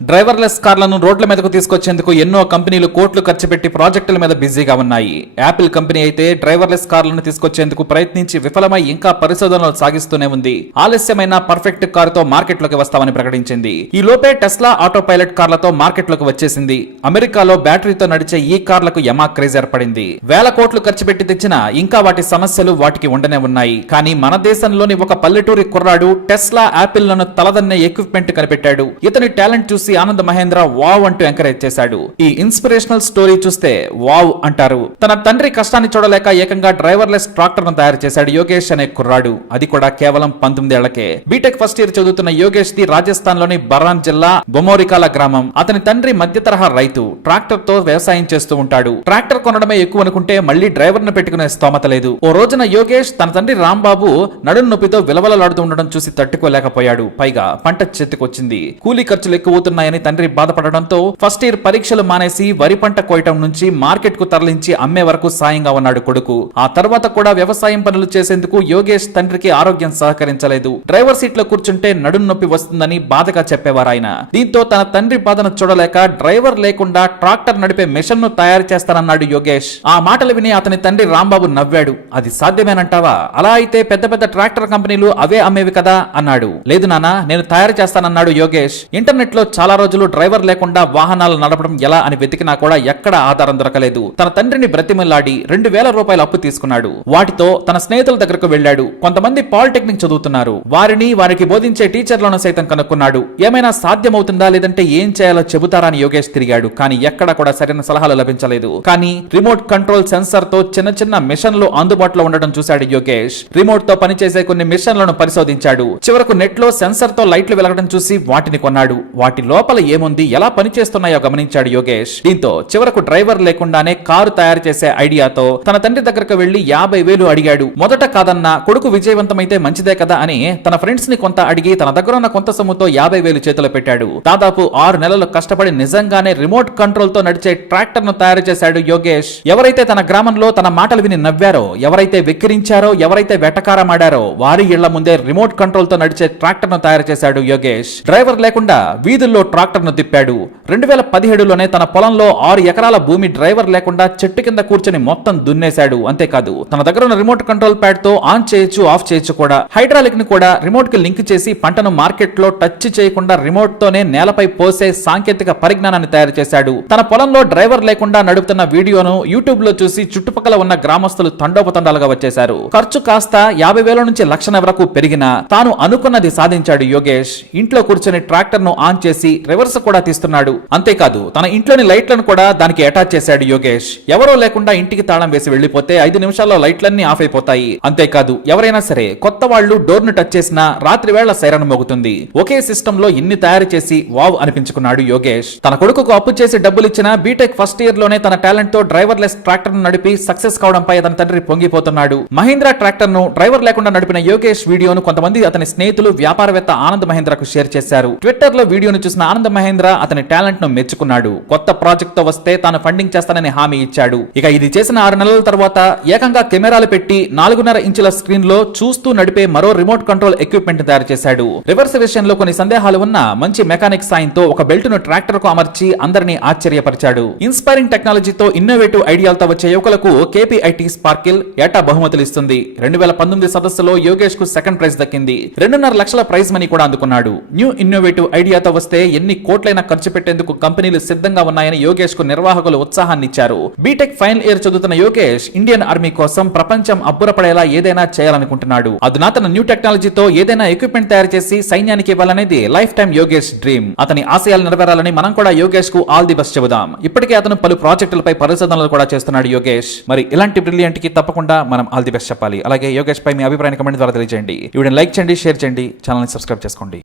Driverless కార్లను రోడ్ల మీదకు తీసుకొచ్చేందుకు ఎన్నో కంపెనీలు కోట్లు ఖర్చు పెట్టి ప్రాజెక్టుల మీద బిజీగా ఉన్నాయి. యాపిల్ కంపెనీ అయితే డ్రైవర్లెస్ కార్లను తీసుకొచ్చేందుకు ప్రయత్నించి విఫలమై ఇంకా పరిశోధనలు సాగిస్తూనే ఉంది. ఆలస్యమైన పర్ఫెక్ట్ కారుతో మార్కెట్లోకి వస్తామని ప్రకటించింది. ఈ లోపే టెస్లా ఆటో పైలట్ కార్లతో మార్కెట్లోకి వచ్చేసింది. అమెరికాలో బ్యాటరీతో నడిచే ఈ కార్లకు యమా క్రేజ్ ఏర్పడింది. వేల కోట్లు ఖర్చు పెట్టి తెచ్చిన ఇంకా వాటి సమస్యలు వాటికి ఉండనే ఉన్నాయి. కానీ మన దేశంలోని ఒక పల్లెటూరి కుర్రాడు టెస్లా యాపిల్లను తలదన్నే ఎక్విప్మెంట్ కనిపెట్టాడు. ఇతని టాలెంట్ చూసి ఆనంద్ మహేంద్ర వావ్ అంటూ ఎంకరేజ్ చేశాడు. ఈ ఇన్స్పిరేషనల్ స్టోరీ చూస్తే వావ్ అంటారు. తన తండ్రి కష్టాన్ని చూడలేక ఏకంగా డ్రైవర్లెస్ ట్రాక్టర్ను తయారు చేశాడు యోగేష్ అనే కుర్రాడు. అది కూడా కేవలం పంతొమ్మిది ఏళ్ళకే. బీటెక్ ఫస్ట్ ఇయర్ చదువుతున్న యోగేష్ ది రాజస్థాన్లోని బరాన్ జిల్లా బొమోరికాల గ్రామం. అతని తండ్రి మధ్య తరహా రైతు. ట్రాక్టర్తో వ్యవసాయం చేస్తూ ఉంటాడు. ట్రాక్టర్ కొనడమే ఎక్కువ అనుకుంటే మళ్ళీ డ్రైవర్ను పెట్టుకునే స్తోమత లేదు. ఓ రోజున యోగేష్ తన తండ్రి రాంబాబు నడుం నొప్పితో విలవలలాడుతూ ఉండడం చూసి తట్టుకోలేకపోయాడు. పైగా పంట చేతికొచ్చింది కూలీ ఖర్చులు ఎక్కువవుతున్నాయని తండ్రి బాధపడడంతో ఫస్ట్ ఇయర్ పరీక్షలు మానేసి వరి పంట కోయటం నుంచి మార్కెట్కు తరలించి అమ్మే వరకు సాయంగా ఉన్నాడు కొడుకు. ఆ తర్వాత కూడా వ్యవసాయం పనులు చేసేందుకు యోగేష్ తండ్రికి ఆరోగ్యం సహకరించలేదు. డ్రైవర్ సీట్లో కూర్చుంటే నడుం నొప్పి వస్తుందని బాధగా చెప్పేవారు ఆయన. దీంతో తన తండ్రి బాధను చూడలేక డ్రైవర్ లేకుండా ట్రాక్టర్ నడిపే మిషన్ను తయారు చేస్తానన్నాడు యోగేష్. ఆ మాటలు విని అతని తండ్రి రాంబాబు నవ్వాడు. అది సాధ్యమేనంటావా? అలా అయితే పెద్ద పెద్ద ట్రాక్టర్ కంపెనీలు అవే అమ్మేవి కదా? అన్నాడు. లేదు నానా నేను తయారు చేస్తానన్నాడు యోగేష్. ఇంటర్నెట్లో చాలా రోజులు డ్రైవర్ లేకుండా వాహనాలు నడపడం ఎలా అని వెతికినా కూడా ఎక్కడ ఆధారం దొరకలేదు. తన తండ్రిని బ్రతిమలాడి రెండు వేల రూపాయల అప్పు తీసుకున్నాడు. వాటితో తన స్నేహితుల దగ్గరకు వెళ్ళాడు. కొంతమంది పాలిటెక్నిక్ చదువుతున్నారు. వారిని వారికి బోధించే టీచర్లను సైతం కనుక్కున్నాడు. ఏమైనా సాధ్యమవుతుందా లేదంటే ఏం చేయాలో చెబుతారా అని యోగేష్ తిరిగాడు. కానీ ఎక్కడ కూడా సరైన సలహాలు లభించలేదు. కానీ రిమోట్ కంట్రోల్ సెన్సార్తో చిన్న చిన్న మిషన్లు అందుబాటులో ఉండడం చూశాడు యోగేష్. రిమోట్తో పనిచేసే కొన్ని మిషన్లను పరిశోధించాడు. చివరకు నెట్లో సెన్సార్తో లైట్లు వెలగడం చూసి వాటిని కొన్నాడు. వాటిలో లోపల ఏముంది? ఎలా పనిచేస్తున్నాయో గమనించాడు యోగేష్. దీంతో చివరకు డ్రైవర్ లేకుండానే కారు తయారు చేసే ఐడియాతో తన తండ్రి దగ్గరకు వెళ్ళి యాభై వేలు అడిగాడు. మొదట కాదన్నా కొడుకు విజయవంతమైతే మంచిదే కదా అని తన ఫ్రెండ్స్ని కొంత అడిగి తన దగ్గర ఉన్న కొంత సొమ్ముతో యాభై వేలు చేతిలో పెట్టాడు. దాదాపు ఆరు నెలలు కష్టపడి నిజంగానే రిమోట్ కంట్రోల్తో నడిచే ట్రాక్టర్ను తయారు చేశాడు యోగేష్. ఎవరైతే తన గ్రామంలో తన మాటలు విని నవ్వారో ఎవరైతే వెక్కిరించారో ఎవరైతే వెటకారమాడారో వారి ఇళ్ళ ముందే రిమోట్ కంట్రోల్తో నడిచే ట్రాక్టర్ను తయారు చేశాడు యోగేష్. డ్రైవర్ లేకుండా వీధుల్లో ట్రాక్టర్ను తిప్పాడు. రెండు వేల పదిహేడులోనే తన పొలంలో ఆరు ఎకరాల భూమి డ్రైవర్ లేకుండా చెట్టు కింద కూర్చొని మొత్తం దున్నేశాడు. అంతేకాదు తన దగ్గర ఉన్న రిమోట్ కంట్రోల్ ప్యాడ్తో ఆన్ చేయొచ్చు ఆఫ్ చేయొచ్చు కూడా. హైడ్రాలిక్ని కూడా రిమోట్కి లింక్ చేసి పంటను మార్కెట్లో టచ్ చేయకుండా రిమోట్ తోనే నేలపై పోసే సాంకేతిక పరిజ్ఞానాన్ని తయారు చేశాడు. తన పొలంలో డ్రైవర్ లేకుండా నడుపుతున్న వీడియోను యూట్యూబ్లో చూసి చుట్టుపక్కల ఉన్న గ్రామస్తులు తండోపతండాలుగా వచ్చేశారు. ఖర్చు కాస్త యాభై వేల నుంచి లక్షల వరకు పెరిగినా తాను అనుకున్నది సాధించాడు యోగేష్. ఇంట్లో కూర్చొని ట్రాక్టర్ను ఆన్ చేసి రివర్స్ కూడా తీస్తున్నాడు. అంతేకాదు తన ఇంట్లోని లైట్లను కూడా దానికి అటాచ్ చేశాడు యోగేష్. ఎవరో లేకుండా ఇంటికి తాళం వేసి వెళ్ళిపోతే ఐదు నిమిషాల్లో లైట్లన్నీ ఆఫ్ అయిపోతాయి. అంతేకాదు ఎవరైనా సరే కొత్త వాళ్ళు డోర్ను టచ్ చేసినా రాత్రి వేళ సైరన్ మోగుతుంది. ఒకే సిస్టమ్లో ఇన్ని తయారు చేసి వావ్ అనిపించుకున్నాడు యోగేష్. తన కొడుకుకు అప్పు చేసి డబ్బులు ఇచ్చిన బీటెక్ ఫస్ట్ ఇయర్లోనే తన టాలెంట్తో డ్రైవర్ లెస్ ట్రాక్టర్ను నడిపి సక్సెస్ కావడంపై అతని తండ్రి పొంగిపోతున్నాడు. మహీంద్రా ట్రాక్టర్ను డ్రైవర్ లేకుండా నడిపిన యోగేష్ వీడియోను కొంతమంది అతని స్నేహితులు వ్యాపారవేత్త ఆనంద్ మహేంద్రకు షేర్ చేశారు. ట్విట్టర్లో వీడియోను చూసిన ఆనంద్ మహేంద్ర అతని టాలెంట్ను మెచ్చుకున్నాడు. కొత్త ప్రాజెక్ట్తో వస్తే తాను ఫండింగ్ చేస్తానని హామీ ఇచ్చాడు. ఇక ఇది చేసిన ఆరు నెలల తర్వాత ఏకంగా కెమెరాలు పెట్టి నాలుగున్నర ఇంచుల స్క్రీన్లో చూస్తూ నడిపే మరో రిమోట్ కంట్రోల్ ఎక్విప్మెంట్ తయారు చేశాడు. రివర్స్ విషయంలో కొన్ని సందేహాలు ఉన్న మంచి మెకానిక్ సాయంతో ఒక బెల్ట్ను ట్రాక్టర్కు అమర్చి అందరినీ ఆశ్చర్యపరిచాడు. ఇన్స్పైరింగ్ టెక్నాలజీతో ఇన్నోవేటివ్ ఐడియాలతో వచ్చే యువకులకు కేపీఐటీ స్పార్కిల్ ఏటా బహుమతులు ఇస్తుంది. రెండు వేల పంతొమ్మిది సదస్సులో యోగేష్కు సెకండ్ ప్రైజ్ దక్కింది. రెండున్నర లక్షల ప్రైజ్ మనీ కూడా అందుకున్నాడు. న్యూ ఇన్నోవేటివ్ ఐడియాతో వస్తే ఎన్ని కోట్లైనా ఖర్చు పెట్టేందుకు కంపెనీలు సిద్ధంగా ఉన్నాయని యోగేష్కు నిర్వాహకులు ఉత్సాహాన్ని ఇచ్చారు. బీటెక్ ఫైనల్ ఇయర్ చదువుతున్న యోగేష్ ఇండియన్ ఆర్మీ కోసం ప్రపంచం అబ్బురపడేలా ఏదైనా చేయాలనుకుంటున్నాడు. అధునాతన న్యూ టెక్నాలజీతో ఏదైనా ఎక్విప్మెంట్ తయారు చేసి సైన్యానికి ఇవ్వాలనేది లైఫ్ టైం యోగేష్ డ్రీమ్. అతని ఆశయాలు నెరవేరాలని మనం కూడా యోగేష్కు ఆల్ ది బెస్ట్ చెబుదాం. ఇప్పటికే అతను పలు ప్రాజెక్టులపై పరిశోధనలు కూడా చేస్తున్నాడు యోగేష్. మరి ఇలాంటి బ్రిలియంట్కి తప్పకుండా మనం ఆల్ ది బెస్ట్ చెప్పాలి. అలాగే యోగేష్ పై మీ అభిప్రాయాన్ని కమెంట్ ద్వారా తెలియజేయండి. వీడిని లైక్ చేయండి షేర్ చేయండి. ఛానల్ సబ్స్క్రైబ్ చేసుకోండి.